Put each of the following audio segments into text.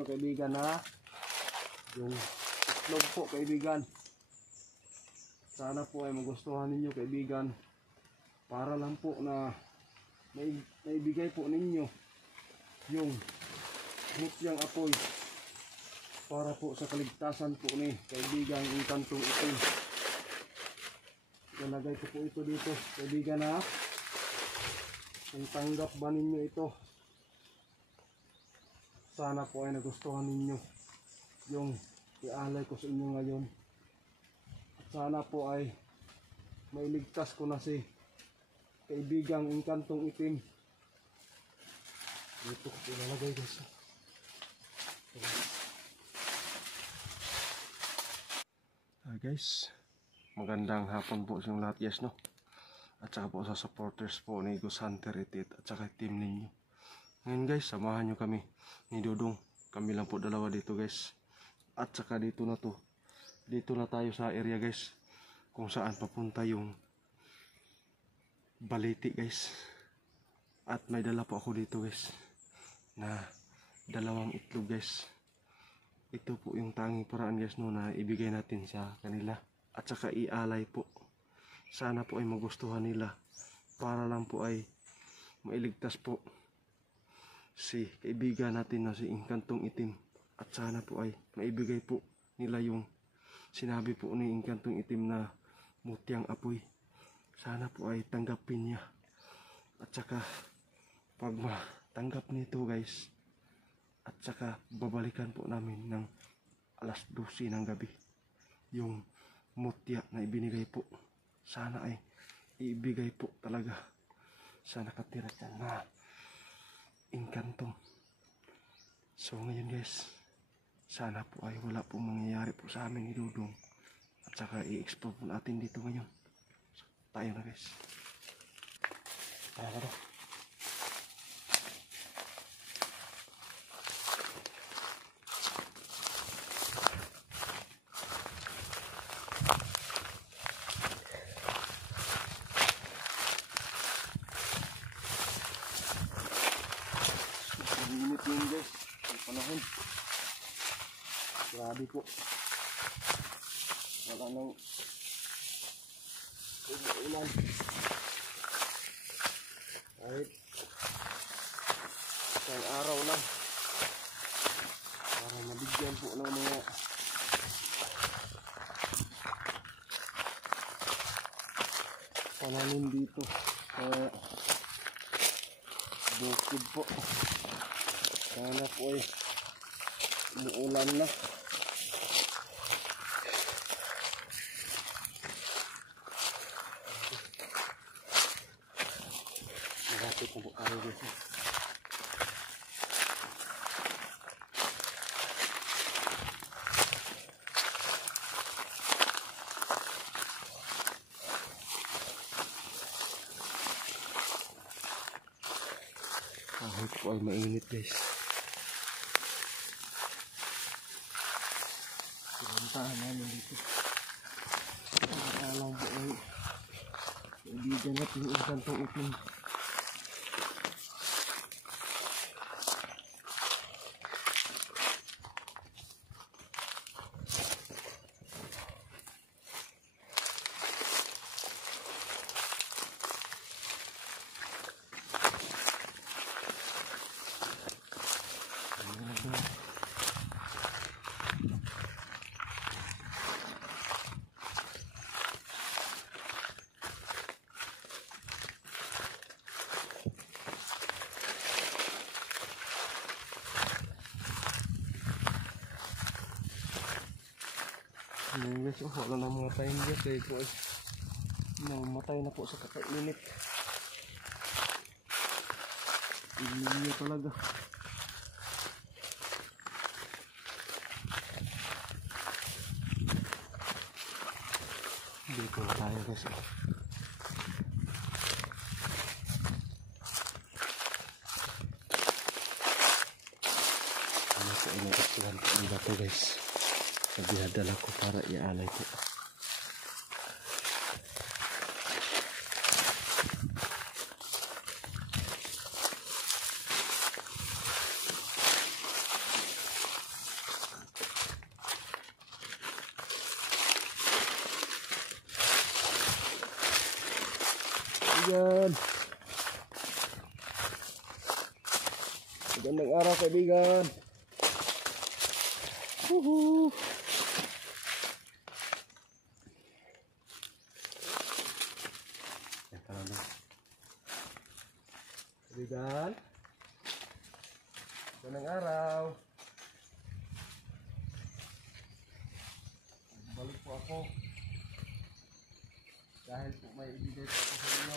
inyo kaibigan ha. Yung itlog po kaibigan. Sana po ay magustuhan ninyo kaibigan. Para lang po na naibigay po ninyo yung mutyang apoy. Para po sa kaligtasan po ni kaibigan yung kantong itim. Nalagay ko po ito dito kaibigan ha. Kung tanggap ba ninyo ito, sana po ay nagustuhan ninyo yung ialay ko sa inyo ngayon. At sana po ay mailigtas ko na si kaibigang Engkantong Itim. Dito ko ilalagay guys. Guys, magandang hapon po sa lahat guys no. At saka po sa supporters po ni Ghost Hunter Itit at saka team ninyo. Ngayon guys, samahan nyo kami ni Dudong. Kami lang po dalawa dito guys. At saka dito na to. Dito na tayo sa area guys. Kung saan papunta yung baliti guys. At may dala po ako dito guys. Na dalawang itlog guys. Ito po yung tanging paraan guys no na ibigay natin sa kanila. At saka ialay po. Sana po ay magustuhan nila. Para lang po ay mailigtas po si kaibigan natin na si Engkantong Itim. At sana po ay maibigay po nila yung sinabi po ni Engkantong Itim na mutyang apoy. Sana po ay tanggapin niya. At saka pag matanggap nito guys, at saka babalikan po namin ng alas 12 ng gabi yung mutya na ibinigay po. Sana ay ibigay po talaga sa nakatira dyan na Engkantong. So ngayon guys, sana po ay wala pong mangyayari po sa amin ni Dudong. At saka i-explore po natin dito ngayon. So, tayo na guys. Tayo na. Init yun guys, ang panahon. Grabe po. Wala nang ulan. Kahit isang araw lang. Para mabigyan po ng mga pananim dito sa bukid po. Sana po ay umuulan na. Malapit na po tayo dito. Kahit po ay mainit guys. Pinuntahan namin dito. Alam po ay kaibigan natin yung Engkantong Itim. Guys, wala na mga tayo guys eh, ito ay namatay na po sa kakainit. Init talaga. Dito na tayo guys eh. Ano po inagustuhan ko ang bato guys. Dinadala ko para ialay ko. Kaibigan. Magandang araw kaibigan. Woohoo! Kaibigan. Magandang araw. Balik po ako. Dahil po may ibigay po ako sa inyo.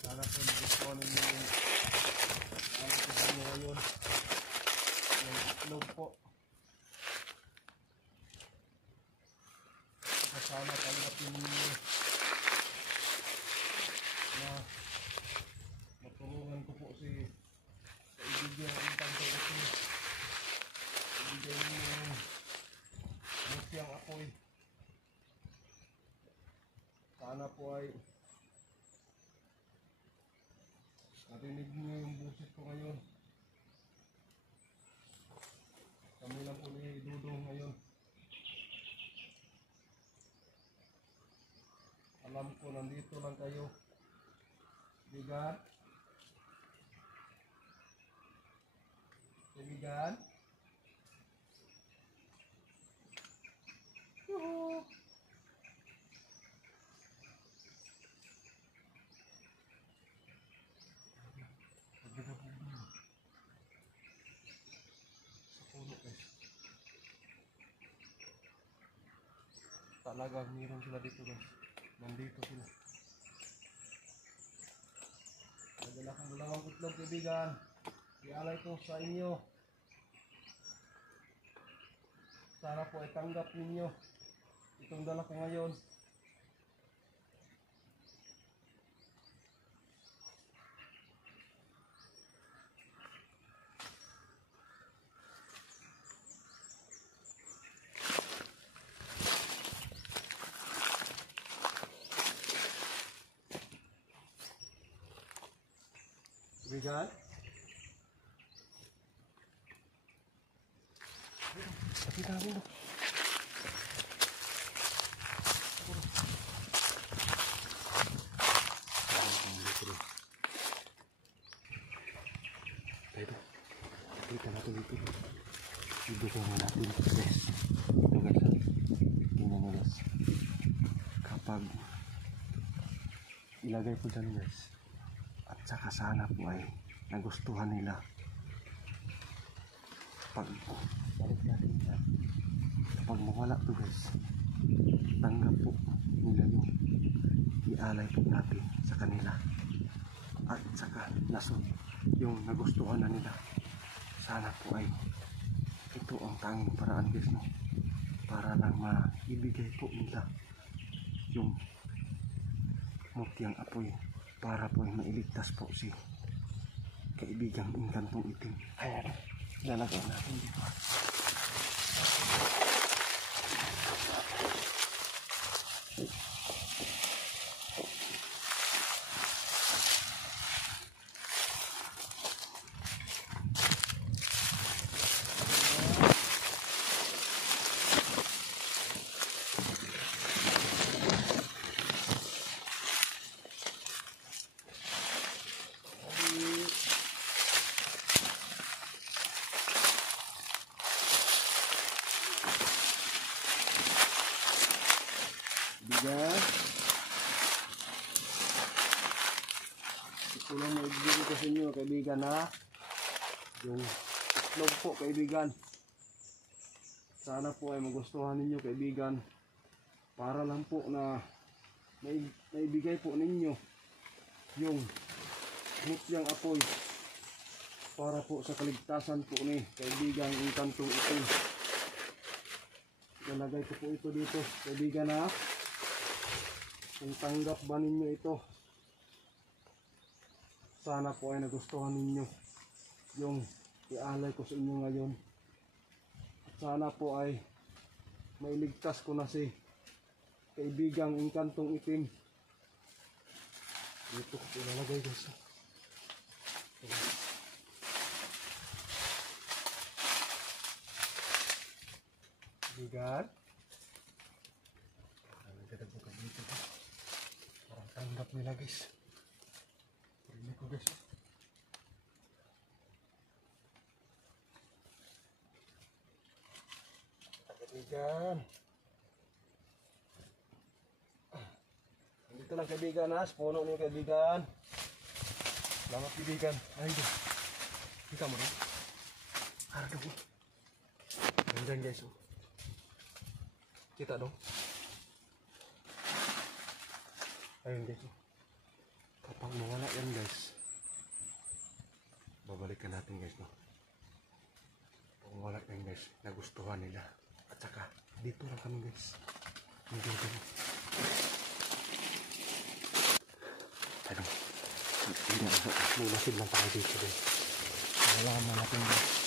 Sana po gusto ninyo yung ano po sa inyo ngayon. Yung itlog po. Sana tanggapin ninyo na matulungan ko po si kaibigan ang tanggap ko. Ibigay ninyo yung musyang apoy. Sana po ay narinig niyo yung busis ko ngayon. Kami lang po ni Dudong ngayon. Alam ko nandito lang kayo. Kaibigan. Kaibigan. Yuhu. Talagang meron sila dito guys. Nandito sila. Nadala kong dalawang itlog kaibigan. Ialay ko sa inyo. Sana po ay tanggap ninyo itong dala ko ngayon. Kaibigan. Tapi kami loh. Ito. Kita natin dito. Ibigay na natin guys. Ito guys. Tingnan nyo guys. Kapag ilagay ko dyan guys. At saka sana po ay nagustuhan nila. Pag balik natin dyan. Kapag mawala to guys. Tanggap po nila yung ialay po natin sa kanila. At saka yung nagustuhan na nila. Sana po ay ito ang tanging paraan guys no. Para lang maibigay po nila yung mutyang apoy. Para po ay mailigtas po si kaibigang Engkantong Itim. Ayan, lalagyan natin dito. Ito lang maibigay ko sa inyo kaibigan na yung itlog po kaibigan. Sana po ay magustuhan ninyo kaibigan. Para lang po na maibigay po ninyo yung mutyang apoy. Para po sa kaligtasan po ni kaibigang Engkantong Itim. Nalagay ko po ito dito kaibigan na. Kung tanggap ba ninyo ito, sana po ay nagustuhan ninyo yung ialay ko sa inyo ngayon. At sana po ay mailigtas ko na si kaibigang Engkantong Itim. Dito ko ilalagay guys. Kaibigan. Nalagay ko dito. hanap nila guys. Parinig ko guys. Kaibigan. Dito lang kaibigan ha. Puno niyo kaibigan. Salamat kaibigan. Ay guys. Kita mo rin. Harap ako. Nandyan guys. Oh. Kita dong. Ayun guys. Kapag mawala yan guys, babalikan natin guys. No? Pag mawala yan guys, nagustuhan nila. At saka, dito lang kami guys. Dito kami. Ayun. May masid lang tayo dito guys. Malaman natin guys.